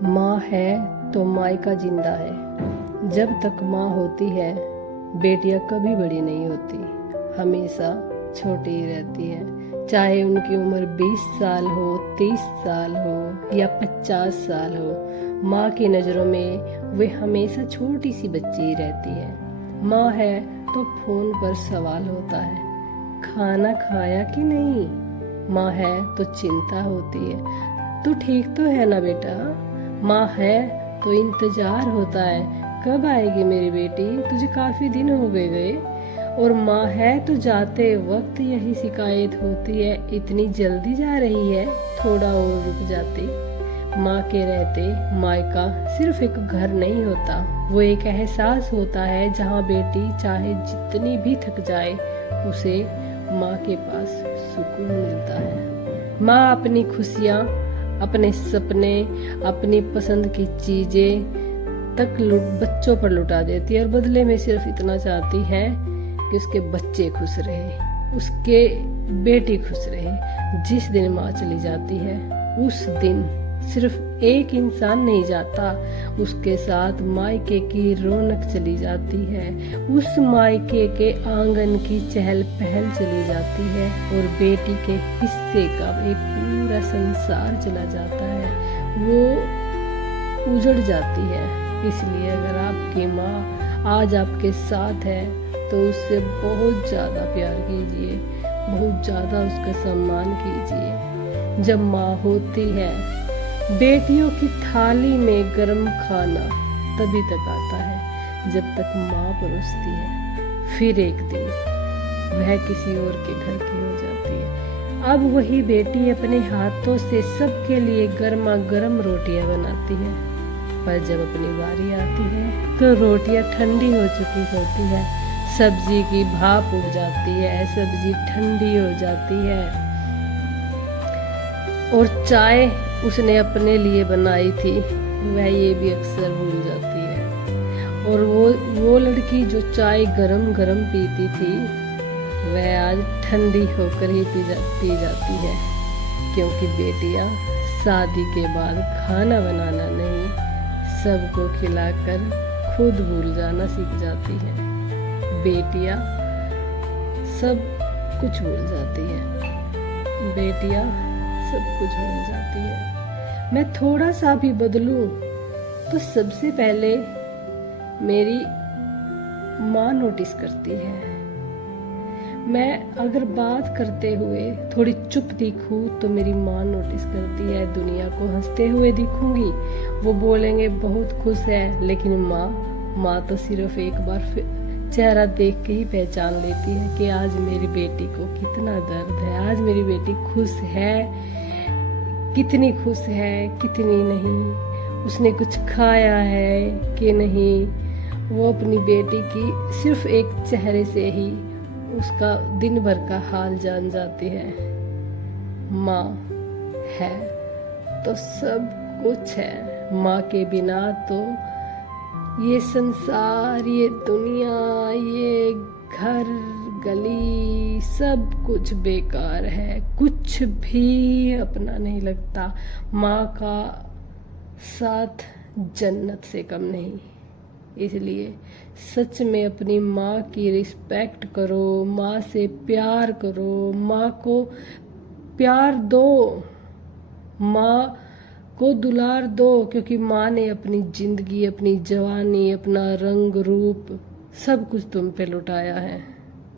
माँ है तो मायका जिंदा है। जब तक माँ होती है बेटियां कभी बड़ी नहीं होती, हमेशा छोटी ही रहती हैं। चाहे उनकी उम्र 20 साल हो, 30 साल हो या 50 साल हो, माँ की नज़रों में वे हमेशा छोटी सी बच्ची ही रहती है। माँ है तो फोन पर सवाल होता है, खाना खाया कि नहीं। माँ है तो चिंता होती है, तू ठीक तो है ना बेटा। माँ है तो इंतजार होता है, कब आएगी मेरी बेटी, तुझे काफी दिन हो गए। और माँ है तो जाते वक्त यही शिकायत होती है, इतनी जल्दी जा रही है, थोड़ा और रुक जाती। माँ के रहते मायका सिर्फ एक घर नहीं होता, वो एक एहसास होता है जहाँ बेटी चाहे जितनी भी थक जाए उसे माँ के पास सुकून मिलता है। माँ अपनी खुशियाँ, अपने सपने, अपनी पसंद की चीजें तक बच्चों पर लुटा देती है और बदले में सिर्फ इतना चाहती है कि उसके बच्चे खुश रहे, उसके बेटी खुश रहे। जिस दिन माँ चली जाती है उस दिन सिर्फ एक इंसान नहीं जाता, उसके साथ मायके की रौनक चली जाती है, उस मायके के आंगन की चहल पहल चली जाती है और बेटी के हिस्से का एक पूरा संसार चला जाता है, वो उजड़ जाती है। इसलिए अगर आपकी माँ आज आपके साथ है तो उससे बहुत ज़्यादा प्यार कीजिए, बहुत ज़्यादा उसका सम्मान कीजिए। जब माँ होती है, बेटियों की थाली में गर्म खाना तभी तक आता है जब तक माँ परोसती है। फिर एक दिन वह किसी और के घर की हो जाती है। अब वही बेटी अपने हाथों से सबके लिए गर्मा गर्म रोटियां बनाती है, पर जब अपनी बारी आती है तो रोटियां ठंडी हो चुकी होती है, सब्जी की भाप उड़ जाती है, सब्जी ठंडी हो जाती है और चाय उसने अपने लिए बनाई थी वह ये भी अक्सर भूल जाती है। और वो लड़की जो चाय गरम गरम पीती थी वह आज ठंडी होकर ही पी जाती है, क्योंकि बेटियां शादी के बाद खाना बनाना नहीं, सबको खिलाकर खुद भूल जाना सीख जाती है। बेटियां सब कुछ भूल जाती है, बेटियां सब कुछ भूल जाती है। मैं थोड़ा सा भी बदलूं तो सबसे पहले मेरी माँ नोटिस करती है। मैं अगर बात करते हुए थोड़ी चुप दिखूं तो मेरी माँ नोटिस करती है। दुनिया को हंसते हुए दिखूंगी, वो बोलेंगे बहुत खुश है, लेकिन माँ तो सिर्फ एक बार चेहरा देख के ही पहचान लेती है कि आज मेरी बेटी को कितना दर्द है, आज मेरी बेटी खुश है, कितनी खुश है, कितनी नहीं, उसने कुछ खाया है कि नहीं। वो अपनी बेटी की सिर्फ एक चेहरे से ही उसका दिन भर का हाल जान जाती है। माँ है तो सब कुछ है, माँ के बिना तो ये संसार, ये दुनिया, ये घर गली सब कुछ बेकार है, कुछ भी अपना नहीं लगता। माँ का साथ जन्नत से कम नहीं। इसलिए सच में अपनी माँ की रिस्पेक्ट करो, माँ से प्यार करो, माँ को प्यार दो, माँ को दुलार दो, क्योंकि माँ ने अपनी जिंदगी, अपनी जवानी, अपना रंग रूप सब कुछ तुम पे लुटाया है।